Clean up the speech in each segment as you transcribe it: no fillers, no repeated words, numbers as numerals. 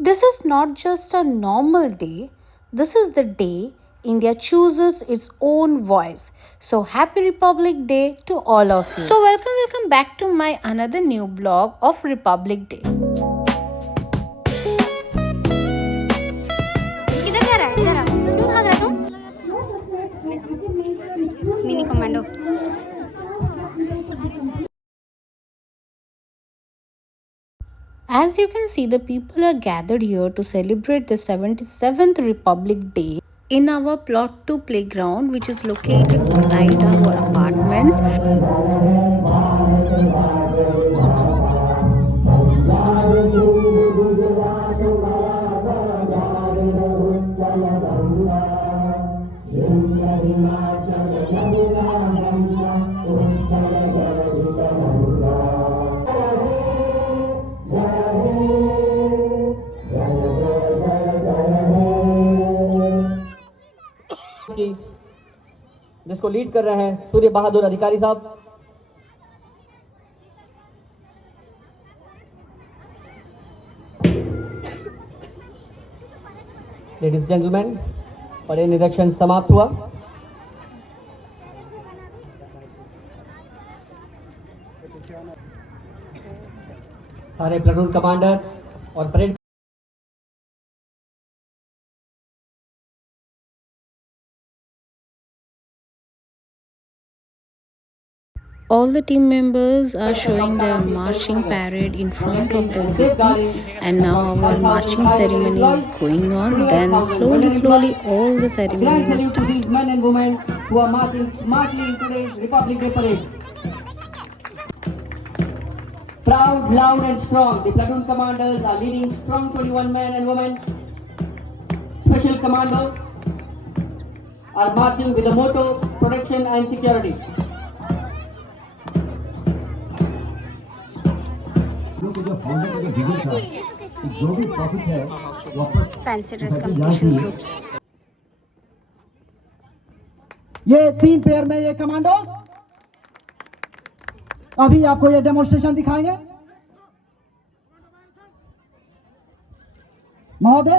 This is not just a normal day, this is the day India chooses its own voice. So happy Republic Day to all of you. So welcome back to my another new blog of Republic Day. किधर जा रहा है? इधर आ। क्यों भाग रहा है तू? Mini commando. As you can see, the people are gathered here to celebrate the 77th Republic Day in our plot 2 playground, which is located beside our apartments. जिसको लीड कर रहे हैं सूर्य बहादुर अधिकारी साहब। लेडीज जेंटलमैन, परेड निरीक्षण समाप्त हुआ। सारे प्लाटून कमांडर और parade All the team members are showing their marching parade in front of the VP, and now our marching ceremony is going on. Then slowly all the ceremony will start. These men and women who are marching smartly in today's Republic Day parade. Proud, loud and strong, the platoon commanders are leading strong 21 men and women. Special commandos are marching with the motto protection and security. जो भी profit है वापस fancy dress competition groups. ये 3 pair में ये commandos अभी आपको ये डेमोन्स्ट्रेशन दिखाएंगे। महोदय,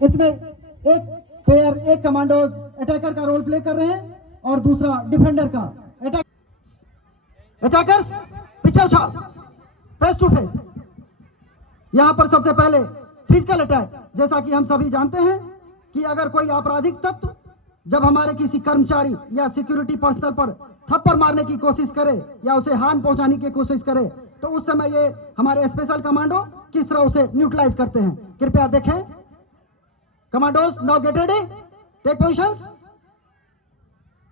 इसमें एक पेयर एक कमांडोज अटैकर का रोल प्ले कर रहे हैं और दूसरा डिफेंडर का। अटैकर्स पीछे उछाल, फेस टू फेस। यहां पर सबसे पहले फिजिकल अटैक। जैसा कि हम सभी जानते हैं कि अगर कोई आपराधिक तत्व जब हमारे किसी कर्मचारी या सिक्योरिटी पर्सनल पर थप्पड़ मारने की कोशिश करे या उसे हानि पहुंचाने की कोशिश करे, तो उस समय ये हमारे स्पेशल कमांडो किस तरह उसे न्यूट्रलाइज करते हैं। कृपया देखें। Commandos now get ready, take positions,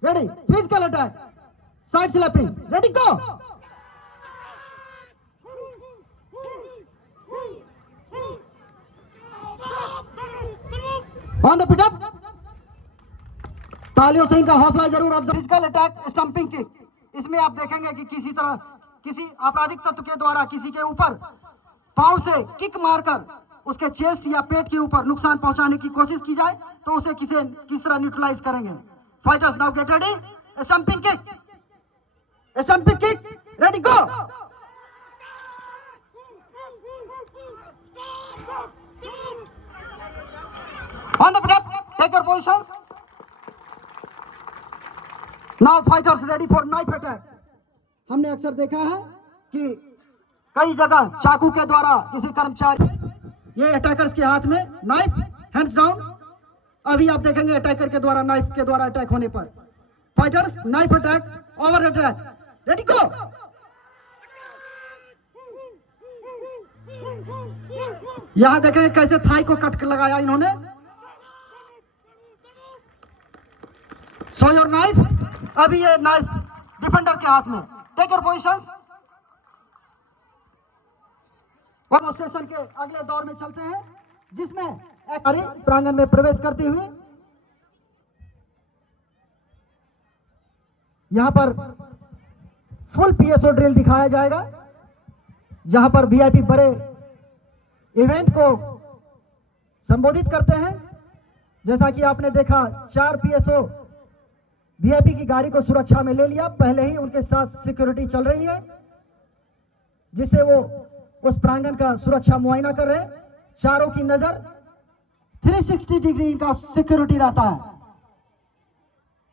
ready. Physical attack, side slapping, ready go. On the pit up. तालियों से इनका हौसला जरूर अफजाई। Physical attack, stamping kick. इसमें आप देखेंगे कि किसी आपराधिक तत्व के द्वारा किसी के ऊपर पांव से किक मारकर उसके चेस्ट या पेट के ऊपर नुकसान पहुंचाने की कोशिश की जाए तो उसे किस तरह न्यूट्रलाइज करेंगे। Fighters now get ready, stumping kick, stumping kick, ready go. On the prep, take your positions. Now fighters ready for knife attack. हमने अक्सर देखा है कि कई जगह चाकू के द्वारा किसी कर्मचारी, ये अटैकर्स के हाथ में नाइफ, हैंड्स डाउन। अभी आप देखेंगे अटैकर के द्वारा नाइफ के द्वारा अटैक होने पर। Fighters knife attack, over attack, ready गो। यहां देखेंगे कैसे थाई को कट लगाया इन्होंने। So your knife. अभी ये नाइफ डिफेंडर के हाथ में। Take your positions. डेमोन्स्ट्रेशन के अगले दौर में चलते हैं, जिसमें प्रांगण में प्रवेश करते हुए यहां पर फुल पीएसओ ड्रिल दिखाया जाएगा, जहां पर वीआईपी बड़े इवेंट को संबोधित करते हैं। जैसा कि आपने देखा, 4 पीएसओ वीआईपी की गाड़ी को सुरक्षा में ले लिया। पहले ही उनके साथ सिक्योरिटी चल रही है, जिससे वो उस प्रांगण का सुरक्षा मुआयना कर रहे हैं। शाहरुख की नजर 360 डिग्री का सिक्योरिटी रहता है।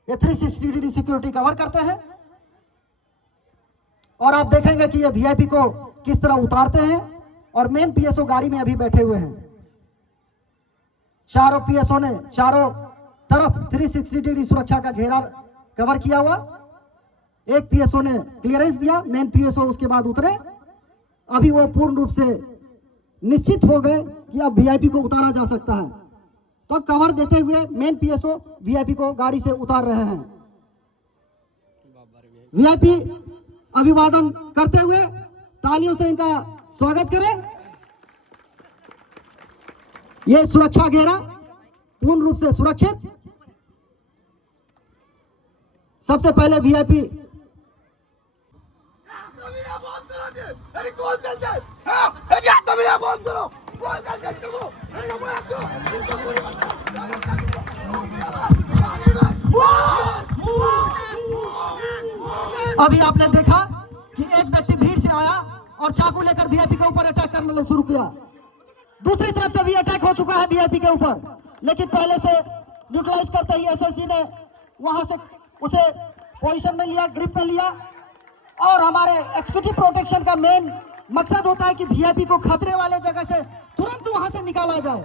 ये 360 डिग्री सिक्योरिटी कवर करते हैं और आप देखेंगे कि ये वीआईपी को किस तरह उतारते हैं और मेन पीएसओ गाड़ी में अभी बैठे हुए हैं। चारों पीएसओ ने चारों तरफ 360 डिग्री सुरक्षा का घेरा कवर किया हुआ। एक पीएसओ ने क्लियरेंस दिया, मेन पीएसओ उसके बाद उतरे। अभी वो पूर्ण रूप से निश्चित हो गए कि अब वीआईपी को उतारा जा सकता है। तो अब कवर देते हुए मेन पीएसओ वीआईपी को गाड़ी से उतार रहे हैं। वीआईपी अभिवादन करते हुए तालियों से इनका स्वागत करें। यह सुरक्षा घेरा पूर्ण रूप से सुरक्षित। सबसे पहले वीआईपी अभी आपने देखा कि एक व्यक्ति भीड़ से आया और चाकू लेकर वीआईपी के ऊपर अटैक करने शुरू किया। दूसरी तरफ से भी अटैक हो चुका है वीआईपी के ऊपर, लेकिन पहले से न्यूट्रलाइज करते ही एसएससी ने वहां से उसे पोजीशन में लिया, ग्रिप में लिया। और हमारे एक्जीक्यूटिव प्रोटेक्शन का मेन मकसद होता है कि वीआईपी को खतरे वाले जगह से तुरंत वहां से निकाला जाए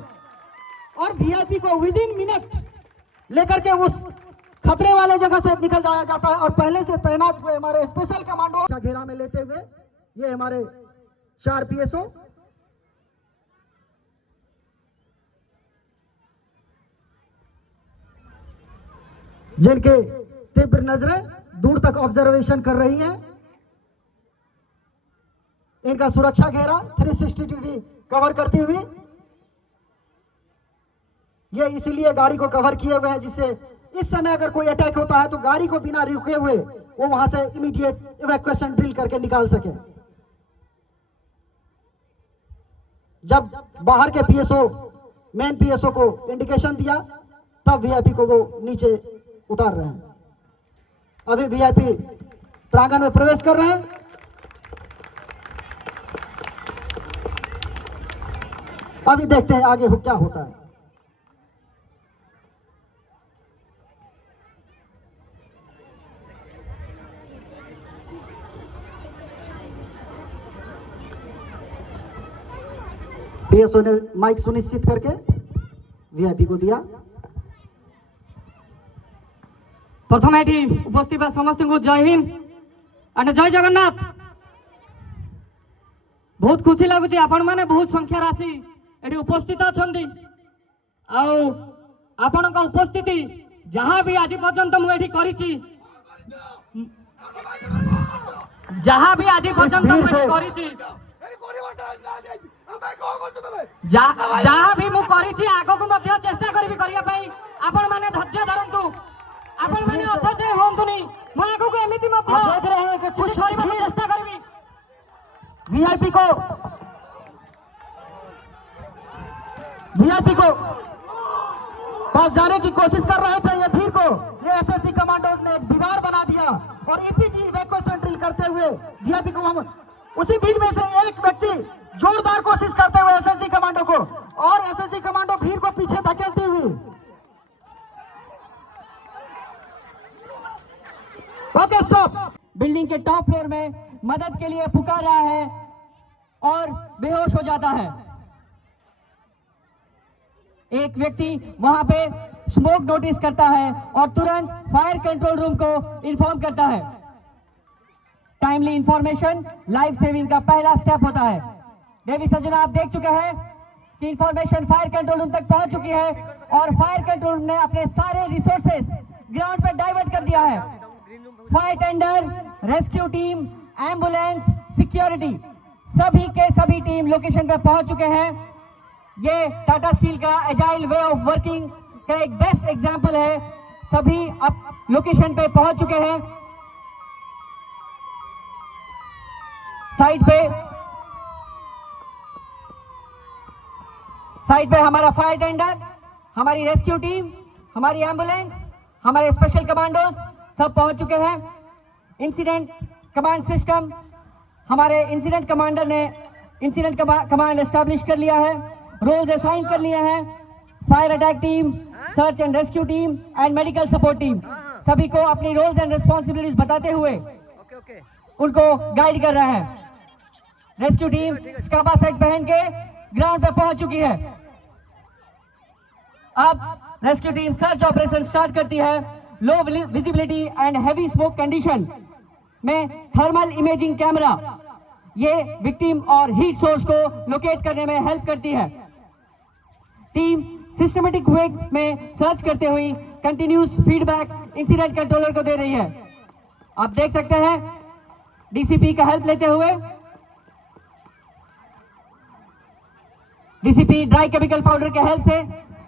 और वीआईपी को विद इन मिनट लेकर के उस खतरे वाले जगह से निकल जाया जाता है। और पहले से तैनात हुए हमारे स्पेशल कमांडो घेरा में लेते हुए ये हमारे 4 पीएसओ जिनके तीव्र नजरें दूर तक ऑब्जर्वेशन कर रही हैं। इनका सुरक्षा घेरा 360 डिग्री कवर करती हुई ये इसीलिए गाड़ी को कवर किए हुए हैं जिससे इस समय अगर कोई अटैक होता है तो गाड़ी को बिना रुके हुए वो वहां से इमीडिएट इवैक्यूएशन ड्रिल करके निकाल सके। जब बाहर के पीएसओ मेन पीएसओ को इंडिकेशन दिया तब वीआईपी को वो नीचे उतार रहे हैं। अभी वीआईपी प्रांगण में प्रवेश कर रहे हैं। अभी देखते हैं आगे क्या होता है। पीएसओ ने माइक सुनिश्चित करके वीआईपी को दिया। प्रथम एटी उपस्थित समस्त को जय हिंद एंड जय जगन्नाथ। बहुत खुशी लगुच आपण मैंने बहुत संख्या राशि एटी उपस्थित अच्छा आपण उपस्थिति जहाँ भी आज पर्यंत मुझे करी जहाँ भी आज पर्यंत मुझे जहाँ भी मुझे आग को चेष्टा करी करने आपण मैंने धैर्य धरतु आपण मैंने अधैर्य होंतुनी मैं आगो को एमिति मत देख रहे हैं कि कुछ करबा चेष्टा करबी। वीआईपी को पास जाने की कोशिश कर रहे थे। ये भीड़ को ये एसएससी कमांडोज ने एक दीवार बना दिया और एपीजी इवैक्यूएशन ड्रिल करते हुए वीआईपी को हम उसी भीड़ में से एक व्यक्ति जोरदार कोशिश करते हुए एसएससी कमांडो को और एसएससी कमांडो भीड़ को पीछे धकेलती हुई ओके स्टॉप बिल्डिंग के टॉप फ्लोर में मदद के लिए पुकार रहा है और बेहोश हो जाता है। एक व्यक्ति वहां पे स्मोक नोटिस करता है और तुरंत फायर कंट्रोल रूम को इन्फॉर्म करता है। टाइमली इंफॉर्मेशन लाइफ सेविंग का पहला स्टेप होता है। देवी सज्जन आप देख चुके हैं कि इंफॉर्मेशन फायर कंट्रोल रूम तक पहुंच चुकी है और फायर कंट्रोल रूम ने अपने सारे रिसोर्सेस ग्राउंड पर डाइवर्ट कर दिया है। Fire tender, rescue team, ambulance, security सभी के सभी टीम लोकेशन पर पहुंच चुके हैं। ये टाटा स्टील का एजाइल वे ऑफ वर्किंग का एक बेस्ट एग्जांपल है। सभी अब लोकेशन पे पहुंच चुके हैं। साइड पे हमारा फायर टेंडर, हमारी रेस्क्यू टीम, हमारी एम्बुलेंस, हमारे स्पेशल कमांडोज सब पहुंच चुके हैं। इंसिडेंट कमांड सिस्टम हमारे इंसिडेंट कमांडर ने इंसिडेंट कमांड एस्टैब्लिश कर लिया है रोल्स असाइन कर लिए हैं। Fire attack team, search and rescue team and medical support team सभी को अपनी रोल्स एंड रिस्पॉन्सिबिलिटीज बताते हुए उनको गाइड कर रहा है। रेस्क्यू टीम स्काबा सेट पहन के ग्राउंड पे पहुंच चुकी है। अब rescue team search operation start करती है। लो visibility and heavy smoke condition में थर्मल इमेजिंग कैमरा ये विक्टिम और हीट सोर्स को लोकेट करने में हेल्प करती है। टीम सिस्टमेटिक वे में सर्च करते हुए कंटिन्यूस फीडबैक इंसिडेंट कंट्रोलर को दे रही है। आप देख सकते हैं डीसीपी का हेल्प लेते हुए डीसीपी ड्राई केमिकल पाउडर के हेल्प से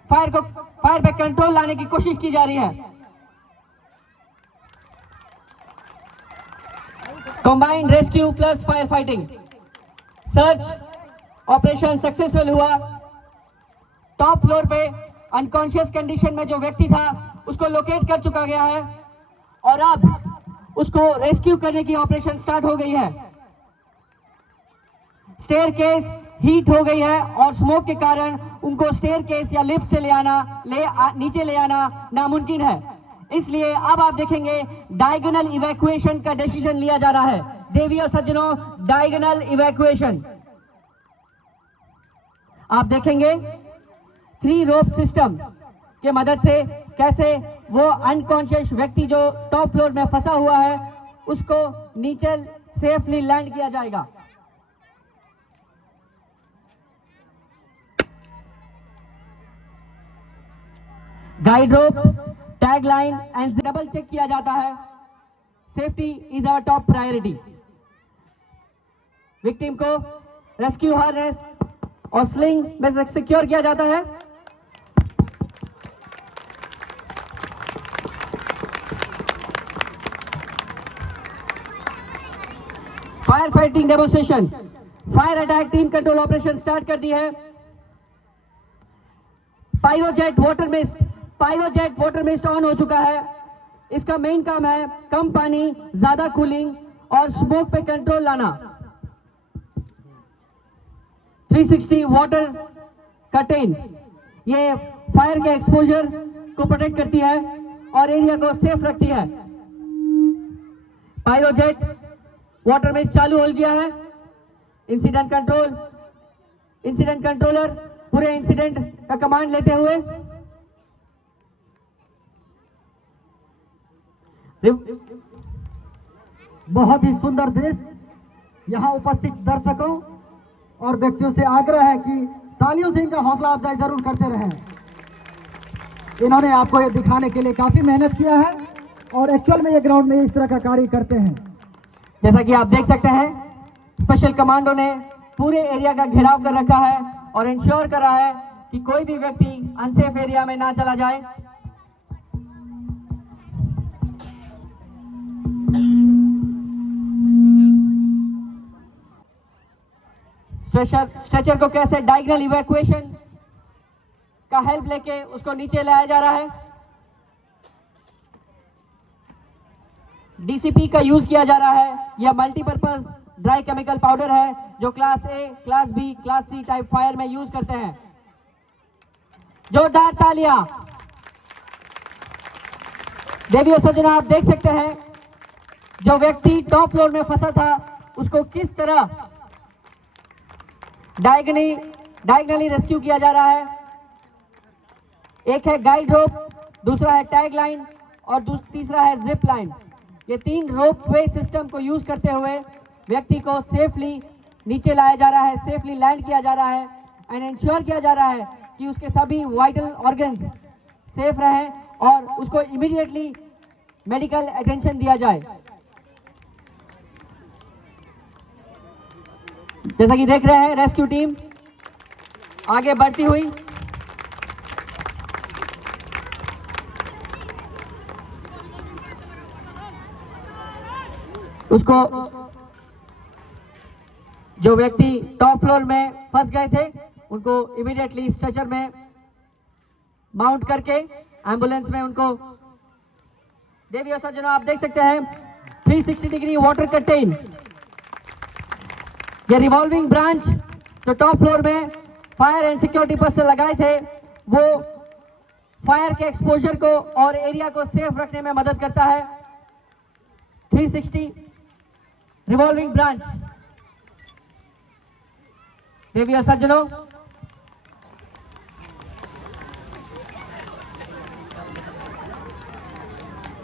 फायर पे कंट्रोल लाने की कोशिश की जा रही है। Combined rescue plus fire fighting search operation successful हुआ। टॉप फ्लोर पे अनकॉन्शियस कंडीशन में जो व्यक्ति था उसको लोकेट कर चुका गया है और अब उसको रेस्क्यू करने की ऑपरेशन स्टार्ट हो गई है। स्टेयर केस हीट हो गई है और स्मोक के कारण उनको स्टेयर केस या लिफ्ट से नीचे ले आना नामुमकिन है। इसलिए अब आप देखेंगे डायगोनल इवैक्यूएशन का डिसीजन लिया जा रहा है। देवी और सज्जनों, डायगोनल इवैक्यूएशन आप देखेंगे 3 रोप सिस्टम के मदद से कैसे वो अनकॉन्शियस व्यक्ति जो टॉप फ्लोर में फंसा हुआ है उसको नीचे सेफली लैंड किया जाएगा। Guide rope, tag line and double check किया जाता है। Safety is our top priority. Victim को रेस्क्यू हार्नेस और स्लिंग में सिक्योर किया जाता है। Fire fighting demonstration, fire attack team control operation start कर दी है। पायरोजेट वाटर मिस्ट ऑन हो चुका है। इसका मेन काम है कम पानी, ज्यादा कूलिंग और स्मोक पे कंट्रोल लाना। 360 वाटर कर्टेन ये फायर के एक्सपोजर को प्रोटेक्ट करती है और एरिया को सेफ रखती है। पायरोजेट वाटर मिस्ट चालू हो गया है। इंसिडेंट कंट्रोलर पूरे इंसिडेंट का कमांड लेते हुए बहुत ही सुंदर दृश्य। यहाँ उपस्थित दर्शकों और व्यक्तियों से आग्रह है कि तालियों से इनका हौसला अफजाई जरूर करते रहें। इन्होंने आपको ये दिखाने के लिए काफी मेहनत किया है और एक्चुअल में ये ग्राउंड में इस तरह का कार्य करते हैं। जैसा कि आप देख सकते हैं स्पेशल कमांडो ने पूरे एरिया का घेराव कर रखा है और इंश्योर कर रहा है कि कोई भी व्यक्ति अनसेफ एरिया में ना चला जाए। स्ट्रेचर को कैसे डायगोनल इवैक्यूएशन का हेल्प लेके उसको नीचे लाया जा रहा है। डीसीपी का यूज किया जा रहा है। यह मल्टीपर्पज ड्राई केमिकल पाउडर है जो class A, class B, class C type fire में यूज करते हैं। जोरदार तालियां। देवी और सज्जनों, आप देख सकते हैं जो व्यक्ति टॉप फ्लोर में फंसा था उसको किस तरह डायगोनली रेस्क्यू किया जा रहा है। एक है गाइड रोप, दूसरा है टैग लाइन और तीसरा है जिप लाइन। ये 3 रोप वे सिस्टम को यूज करते हुए व्यक्ति को सेफली नीचे लाया जा रहा है, सेफली लैंड किया जा रहा है एंड इंश्योर किया जा रहा है कि उसके सभी वाइटल ऑर्गन्स सेफ रहें और उसको इमीडिएटली मेडिकल अटेंशन दिया जाए। जैसा कि देख रहे हैं रेस्क्यू टीम आगे बढ़ती हुई उसको जो व्यक्ति टॉप फ्लोर में फंस गए थे उनको इमीडिएटली स्ट्रेचर में माउंट करके एम्बुलेंस में उनको। देवी और सज्जनों, आप देख सकते हैं 360 डिग्री वाटर कर्टेन, ये रिवॉल्विंग ब्रांच जो टॉप फ्लोर में फायर एंड सिक्योरिटी पर्सनल लगाए थे वो फायर के एक्सपोजर को और एरिया को सेफ रखने में मदद करता है। 360 रिवॉल्विंग ब्रांच। देवी और सज्जनों,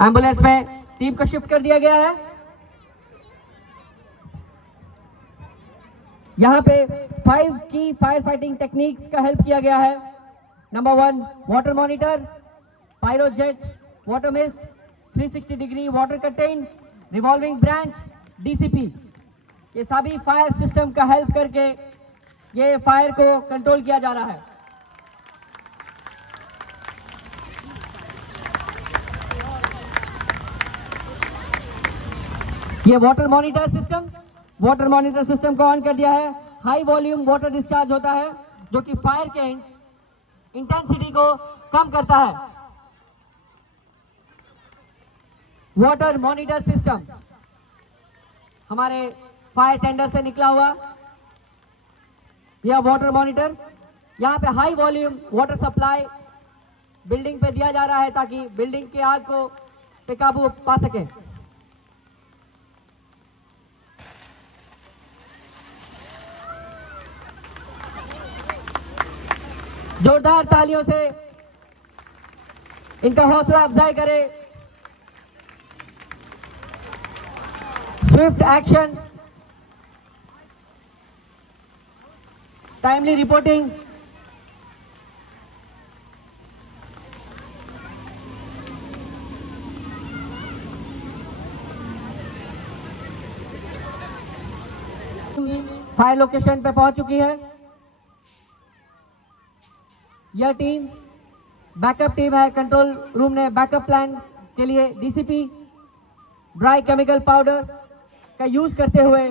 एम्बुलेंस में टीम को शिफ्ट कर दिया गया है। यहां पे 5 की फायर फाइटिंग टेक्निक्स का हेल्प किया गया है। Number 1 water monitor, pyro jet, water mist, 360 degree water curtain, revolving branch, DCP. ये सभी फायर सिस्टम का हेल्प करके ये फायर को कंट्रोल किया जा रहा है। ये वाटर मॉनिटर सिस्टम को ऑन कर दिया है। हाई वॉल्यूम वाटर डिस्चार्ज होता है जो कि फायर के इंटेंसिटी को कम करता है। वाटर मॉनिटर सिस्टम हमारे फायर टेंडर से निकला हुआ यह वाटर मॉनिटर। यहां पे high volume water supply building पे दिया जा रहा है ताकि बिल्डिंग की आग को पे काबू पा सके। जोरदार तालियों से इनका हौसला अफजाई करें। Swift action, timely reporting, fire location पे पहुंच चुकी है। यह टीम बैकअप टीम है। कंट्रोल रूम ने बैकअप प्लान के लिए डीसीपी ड्राई केमिकल पाउडर का यूज करते हुए,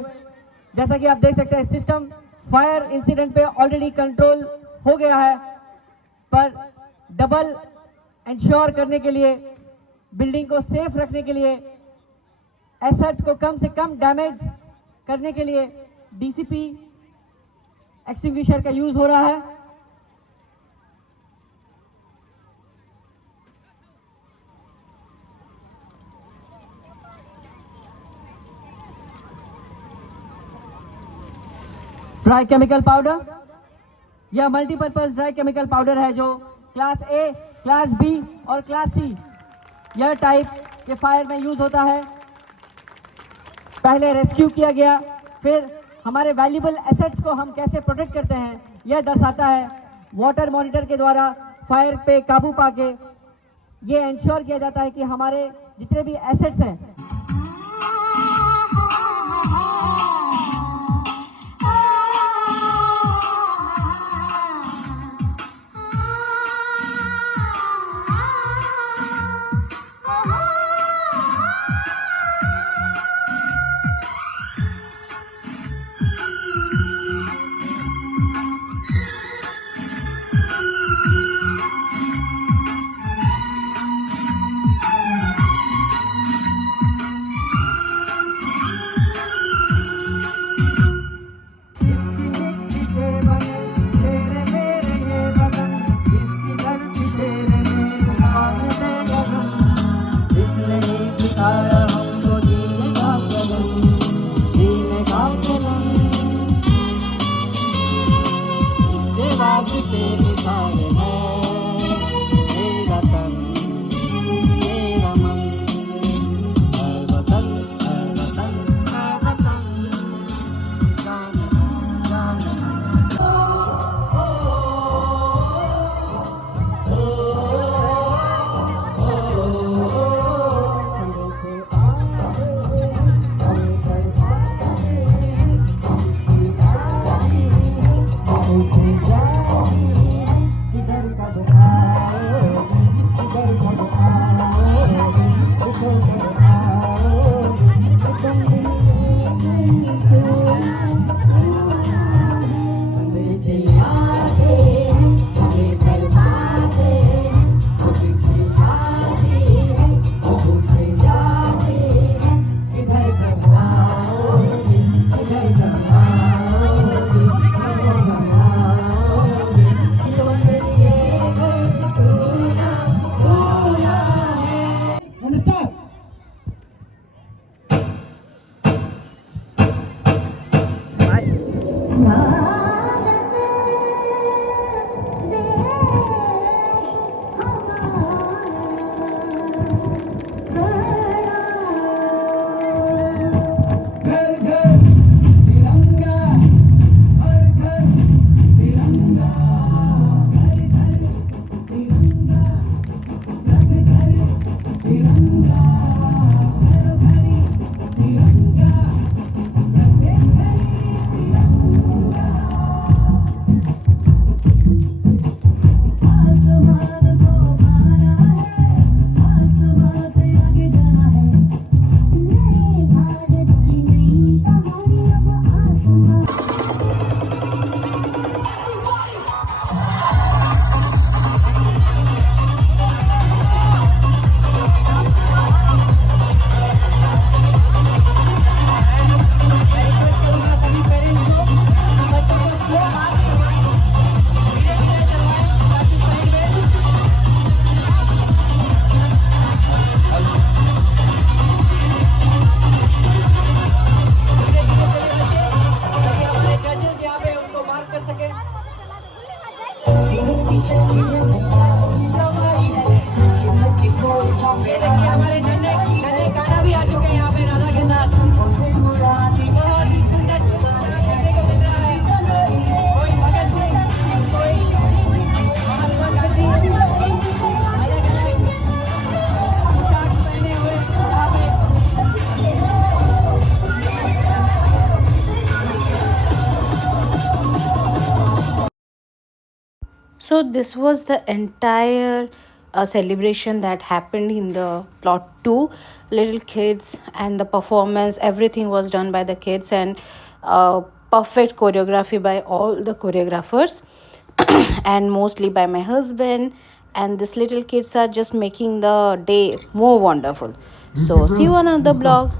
जैसा कि आप देख सकते हैं, सिस्टम फायर इंसिडेंट पे ऑलरेडी कंट्रोल हो गया है, पर डबल इंश्योर करने के लिए, बिल्डिंग को सेफ रखने के लिए, एसेट को कम से कम डैमेज करने के लिए डीसीपी एक्सटिंग्विशर का यूज हो रहा है। ड्राई केमिकल पाउडर, यह मल्टीपर्पज ड्राई केमिकल पाउडर है जो क्लास ए, क्लास बी और क्लास सी यह टाइप के फायर में यूज होता है। पहले रेस्क्यू किया गया, फिर हमारे वैल्यूएबल एसेट्स को हम कैसे प्रोटेक्ट करते हैं यह दर्शाता है। वाटर मॉनिटर के द्वारा फायर पे काबू पाके ये इंश्योर किया जाता है कि हमारे जितने भी एसेट्स हैं ये देखिए हमारे नन्हे नन्हे कान्हा भी आ चुके हैं यहाँ पे राधा के साथ। बहुत ही सुंदर देखने को मिल रहा है। कोई भगत सिंह, कोई महात्मा गांधी, अलग अलग पोशाक पहने हुए यहाँ पे। So this was the entire celebration that happened in the plot 2. Little kids and the performance, everything was done by the kids, and perfect choreography by all the choreographers and mostly by my husband. And these little kids are just making the day more wonderful. So see you on another blog.